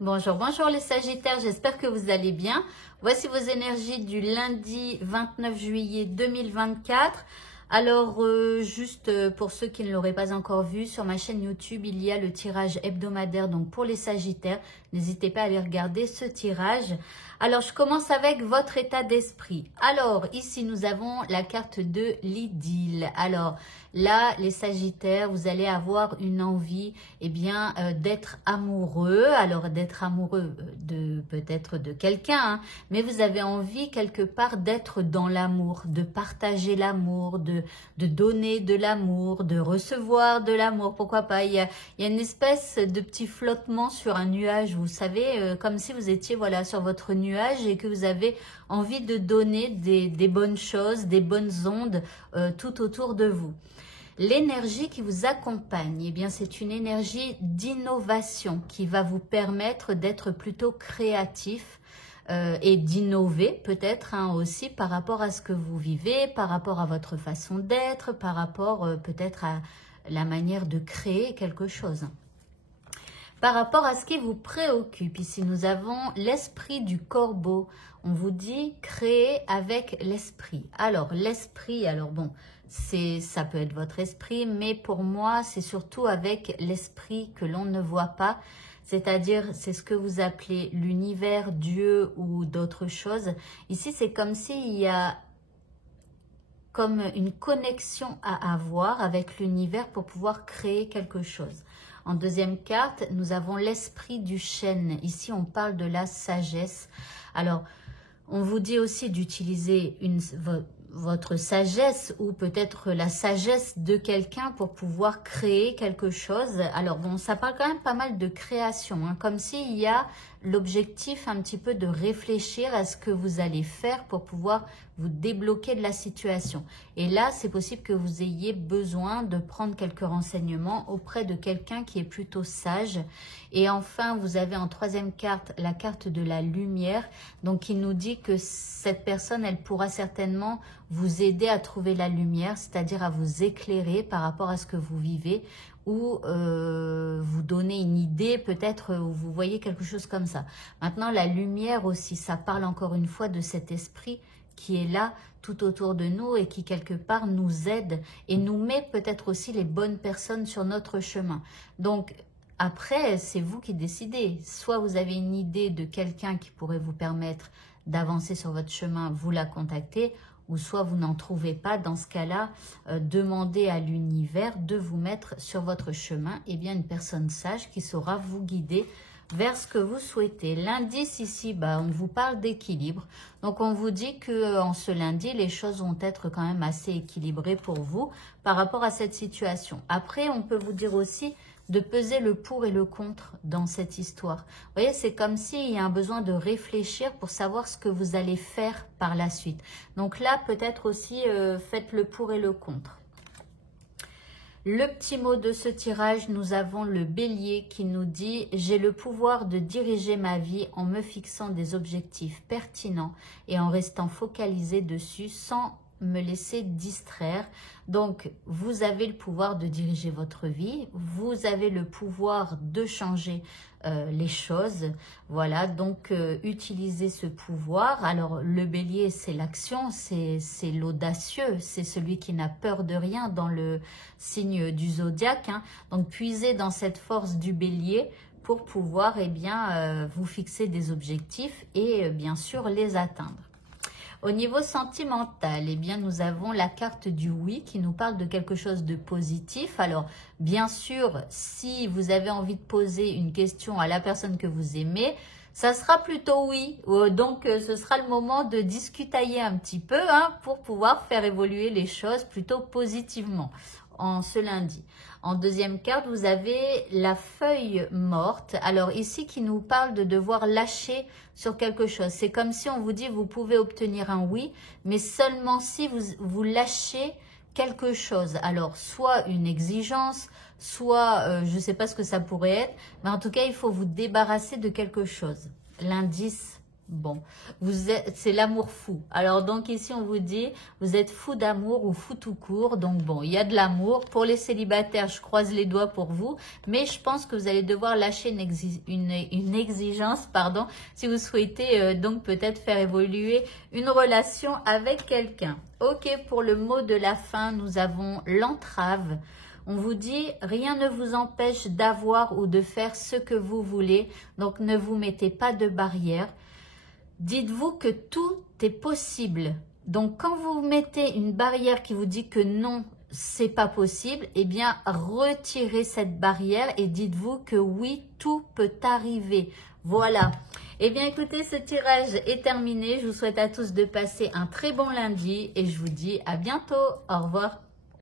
Bonjour, bonjour les Sagittaires, j'espère que vous allez bien. Voici vos énergies du lundi 29 juillet 2024. Alors, juste pour ceux qui ne l'auraient pas encore vu, sur ma chaîne YouTube, il y a le tirage hebdomadaire donc pour les Sagittaires. N'hésitez pas à aller regarder ce tirage. Alors, je commence avec votre état d'esprit. Alors, ici, nous avons la carte de l'idylle. Alors, là, les Sagittaires, vous allez avoir une envie, d'être amoureux. Alors, d'être amoureux de peut-être de quelqu'un, hein, mais vous avez envie quelque part d'être dans l'amour, de partager l'amour, de donner de l'amour, de recevoir de l'amour. Pourquoi pas, il y a une espèce de petit flottement sur un nuage, vous savez, comme si vous étiez voilà sur votre nuage et que vous avez envie de donner des bonnes choses, des bonnes ondes tout autour de vous. L'énergie qui vous accompagne, eh bien, c'est une énergie d'innovation qui va vous permettre d'être plutôt créatif et d'innover peut-être aussi par rapport à ce que vous vivez, par rapport à votre façon d'être, par rapport peut-être à la manière de créer quelque chose. Par rapport à ce qui vous préoccupe, ici nous avons l'esprit du corbeau. On vous dit créer avec l'esprit. Alors l'esprit, alors bon, ça peut être votre esprit, mais pour moi c'est surtout avec l'esprit que l'on ne voit pas. C'est-à-dire, c'est ce que vous appelez l'univers, Dieu ou d'autres choses. Ici, c'est comme s'il y a comme une connexion à avoir avec l'univers pour pouvoir créer quelque chose. En deuxième carte, nous avons l'esprit du chêne. Ici, on parle de la sagesse. Alors, on vous dit aussi d'utiliser votre sagesse ou peut-être la sagesse de quelqu'un pour pouvoir créer quelque chose. Alors bon, ça parle quand même pas mal de création, hein, comme s'il y a l'objectif un petit peu de réfléchir à ce que vous allez faire pour pouvoir vous débloquer de la situation. Et là, c'est possible que vous ayez besoin de prendre quelques renseignements auprès de quelqu'un qui est plutôt sage. Et enfin, vous avez en troisième carte, la carte de la lumière. Donc, il nous dit que cette personne, elle pourra certainement vous aider à trouver la lumière, c'est-à-dire à vous éclairer par rapport à ce que vous vivez ou vous donner une idée, peut-être vous voyez quelque chose comme ça. Maintenant, la lumière aussi, ça parle encore une fois de cet esprit qui est là tout autour de nous et qui quelque part nous aide et nous met peut-être aussi les bonnes personnes sur notre chemin. Donc, après, c'est vous qui décidez. Soit vous avez une idée de quelqu'un qui pourrait vous permettre d'avancer sur votre chemin, vous la contactez, ou soit vous n'en trouvez pas. Dans ce cas-là, demandez à l'univers de vous mettre sur votre chemin une personne sage qui saura vous guider vers ce que vous souhaitez. L'indice ici, on vous parle d'équilibre. Donc, on vous dit qu'en ce lundi, les choses vont être quand même assez équilibrées pour vous par rapport à cette situation. Après, on peut vous dire aussi de peser le pour et le contre dans cette histoire. Vous voyez, c'est comme s'il y a un besoin de réfléchir pour savoir ce que vous allez faire par la suite. Donc là, peut-être aussi, faites le pour et le contre. Le petit mot de ce tirage, nous avons le bélier qui nous dit « J'ai le pouvoir de diriger ma vie en me fixant des objectifs pertinents et en restant focalisé dessus sans me laisser distraire. » Donc, vous avez le pouvoir de diriger votre vie, vous avez le pouvoir de changer les choses. Voilà, donc utilisez ce pouvoir. Alors, le bélier, c'est l'action, c'est l'audacieux, c'est celui qui n'a peur de rien dans le signe du zodiaque, hein. Donc, puisez dans cette force du bélier pour pouvoir vous fixer des objectifs et bien sûr les atteindre. Au niveau sentimental, nous avons la carte du oui qui nous parle de quelque chose de positif. Alors, bien sûr, si vous avez envie de poser une question à la personne que vous aimez, ça sera plutôt oui. Donc, ce sera le moment de discutailler un petit peu pour pouvoir faire évoluer les choses plutôt positivement en ce lundi. En deuxième carte, vous avez la feuille morte. Alors ici, qui nous parle de devoir lâcher sur quelque chose. C'est comme si on vous dit, vous pouvez obtenir un oui, mais seulement si vous lâchez quelque chose. Alors, soit une exigence, soit, je ne sais pas ce que ça pourrait être, mais en tout cas, il faut vous débarrasser de quelque chose. L'indice Bon, c'est l'amour fou. Alors donc ici on vous dit, vous êtes fou d'amour ou fou tout court. Donc bon, il y a de l'amour. Pour les célibataires, je croise les doigts pour vous. Mais je pense que vous allez devoir lâcher une exigence, pardon, si vous souhaitez donc peut-être faire évoluer une relation avec quelqu'un. Ok, pour le mot de la fin, nous avons l'entrave. On vous dit, rien ne vous empêche d'avoir ou de faire ce que vous voulez. Donc ne vous mettez pas de barrière. Dites-vous que tout est possible. Donc, quand vous mettez une barrière qui vous dit que non, c'est pas possible, eh bien, retirez cette barrière et dites-vous que oui, tout peut arriver. Voilà. Eh bien, écoutez, ce tirage est terminé. Je vous souhaite à tous de passer un très bon lundi et je vous dis à bientôt. Au revoir.